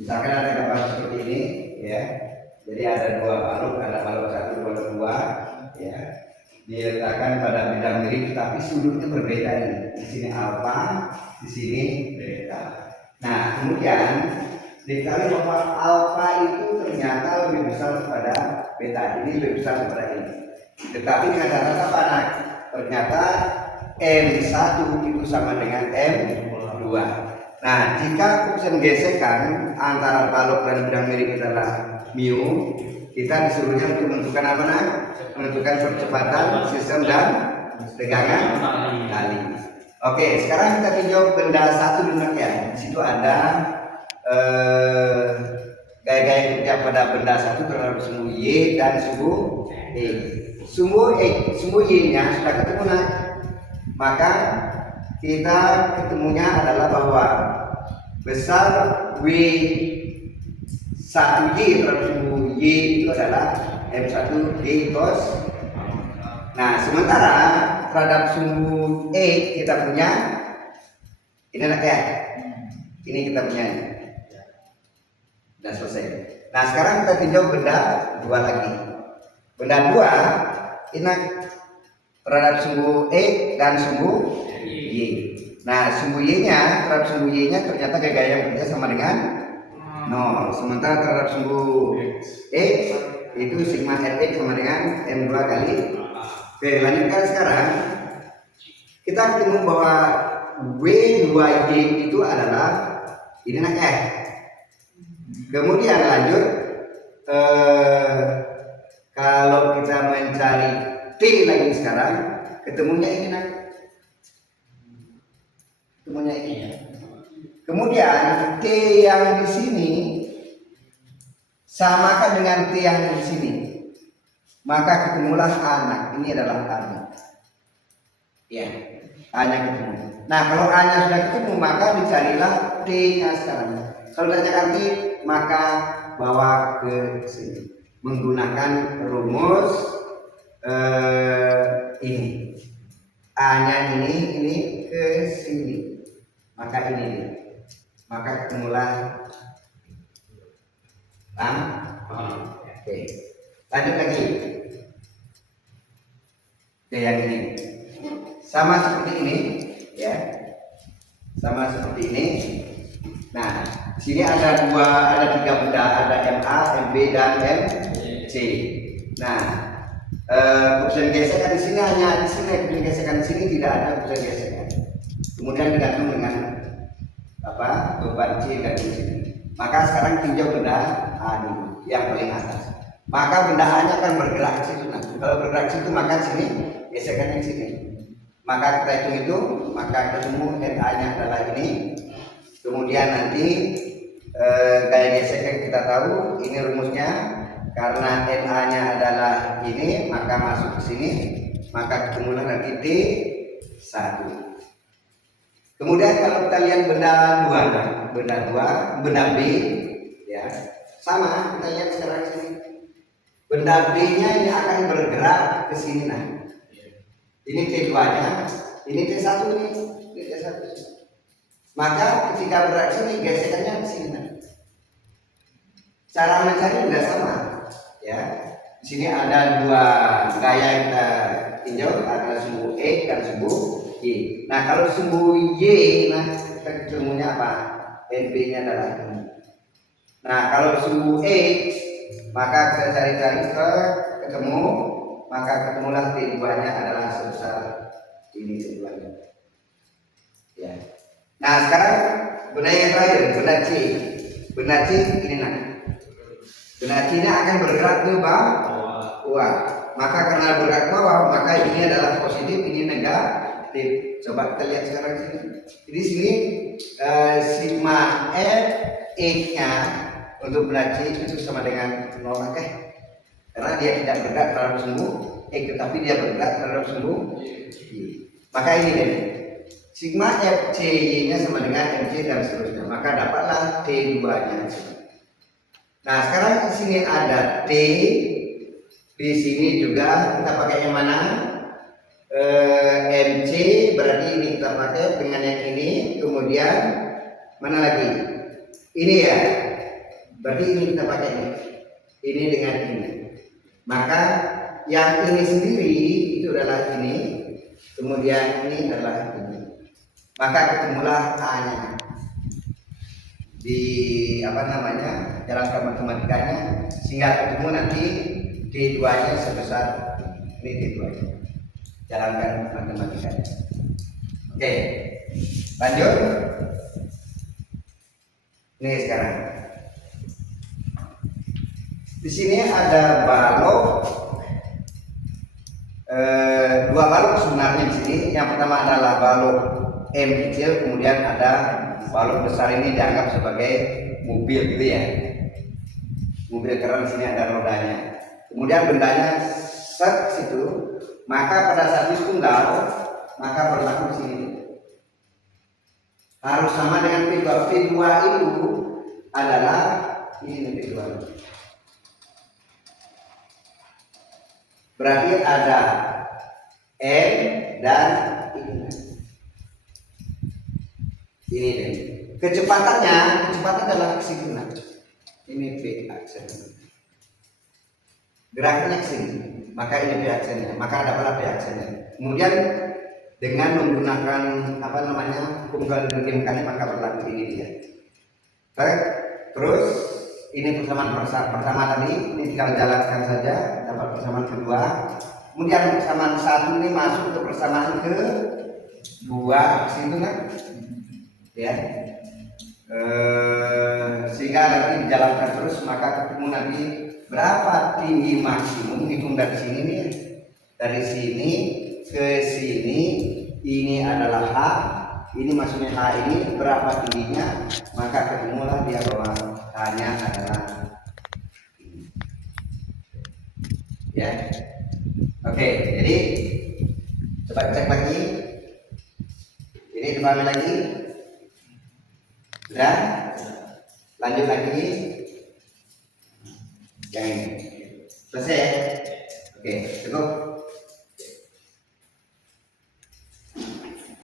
Misalkan ada gambar seperti ini, ya. Jadi ada dua balok, ada balok satu, balok dua, ya. Diletakkan pada bidang miring, tapi sudutnya berbeda ini. Di sini alfa, di sini beta. Nah, kemudian dikali bahwa alfa itu ternyata lebih besar pada beta, ini lebih besar daripada ini. Tetapi dengan catatan apa? Nah, ternyata M1 itu sama dengan M2. Nah, jika koefisien gesekan antara balok dan bidang miring adalah mu, kita disuruhnya untuk menentukan apa? Nah, menentukan percepatan sistem dan tegangan tali. Oke, sekarang kita tinjau benda satu dulu ya. Di situ ada gaya-gaya kerja pada benda satu terhadap sumbu Y dan sumbu E. Sumbu Y-nya sudah ketemu, nah. Maka kita ketemunya adalah bahwa besar W1Y terhadap sumbu Y itu adalah M1 Y cos. Nah, sementara terhadap sumbu E kita punya ini anak ya. Ini kita punya. Dan selesai. Nah, sekarang kita tinjau benda dua lagi. Benda dua ini terhadap sumbu E dan sumbu Y. Nah, sumbu Y-nya terhadap sumbu Y-nya ternyata gaya yang kerja sama dengan 0. Sementara terhadap sumbu E itu sigma Rx sama dengan M2 kali. Oke, lanjutkan sekarang. Kita ketemu bahwa W2Y itu adalah ini nak F. Kemudian lanjut, kalau kita mencari T lagi sekarang, ketemunya ini nak. Ketemunya ini. Kemudian T yang di sini samakan dengan T yang di sini. Maka ketemulah anak. Ini adalah anak. Ya, A-nya ketemu. Nah, kalau A-nya sudah ketemu, maka dicarilah T-nya sekarang. Kalau ditanyakan T, maka bawa ke sini menggunakan rumus ini. A-nya ini ke sini. Maka ini nih. Maka ketemulah Oke. Lanjut lagi. Oke, yang ini. Sama seperti ini, ya. Sama seperti ini. Nah, di sini ada tiga benda, ada MA, MB dan MC. Nah, koefisien gesekan di sini hanya di sini, koefisien gesekan di sini tidak ada koefisien gesekan. Kemudian digantung dengan apa? Beban C dan di sini. Maka sekarang tinjau benda A ini yang paling atas. Maka benda A-nya akan bergerak ke situ. Nah, kalau bergerak ke situ maka sini gesekannya ke sini. Maka kita hitung itu, maka ketemu NA-nya adalah ini. Kemudian nanti gaya gesekan kita tahu, ini rumusnya. Karena NA-nya adalah ini, maka masuk ke sini, maka ketemulah nanti D1. Kemudian kalau kita lihat benda B, ya sama, kita lihat sekarang sini. Benda B-nya ini akan bergerak ke sini, nah. Ini T2-nya, ini T1 ini T1. Maka ketika bergerak sini gesekannya ke sini. Cara mencari juga sama, ya. Di sini ada dua gaya yang kita tinjau, ada sumbu E dan sumbu Y. Nah, kalau sumbu Y, nah kita ketemunya apa? NP-nya adalah ini. Nah, kalau sumbu X, maka kita cari-cari ketemu, maka ketemulah T2-nya adalah sebesar ini T2-nya. Ya. Nah, sekarang benda yang terakhir, benda C. Benda C ini nah. Benda C-nya akan bergerak ke bawah. Maka karena bergerak ke bawah, maka ini adalah positif, ini negatif. Coba kita lihat sekarang sini. Jadi sini sigma F X-nya untuk benda C itu sama dengan 0, oke? Karena dia tidak bergerak terhadap sumbu X, tetapi dia bergerak terhadap sumbu Y. Maka ini deh. Sigma FCY-nya sama dengan MC dan seterusnya. Maka dapatlah T2-nya. Nah, sekarang di sini ada T. Di sini juga kita pakai yang mana? MC, berarti ini kita pakai dengan yang ini. Kemudian mana lagi? Ini ya. Berarti ini kita pakai ini dengan ini. Maka yang ini sendiri itu adalah ini, kemudian ini adalah ini. Maka ketemulah A-nya. Di apa namanya? Jalankan matematikanya sehingga ketemu nanti D2-nya sebesar ini D2-nya. Jalankan matematikanya. Oke. Lanjut. Nih sekarang. Di sini ada balok, dua balok sebenarnya di sini. Yang pertama adalah balok M kecil, kemudian ada balok besar. Ini dianggap sebagai mobil gitu ya. Mobil karena di sini ada rodanya. Kemudian bendanya set situ, maka pada saat ini tunggal, maka berlaku di sini. Harus sama dengan P2. P2 itu adalah ini P2. Berarti ada M dan ini deh. Kecepatannya adalah ke sini. Ini P aksen. Gerakannya ke sini. Maka ini P aksennya. Maka ada pula P aksennya. Kemudian dengan menggunakan apa namanya hukum gerakan maka berlaku ini dia. Baik. Terus ini persamaan pertama tadi ini tinggal jalankan saja dapat persamaan kedua. Kemudian persamaan satu ini masuk ke persamaan kedua situ kan? Ya. Sehingga nanti dijalankan terus maka ketemu nanti berapa tinggi maksimum hitung dari sini nih. Dari sini ke sini ini adalah H, ini maksudnya H ini berapa tingginya, maka ketemulah dia bahwa H-nya adalah ini. Ya. Oke, jadi coba cek lagi. Ini dipahami lagi. Sudah? Lanjut lagi. Yang ini. Selesai ya? Oke, cukup.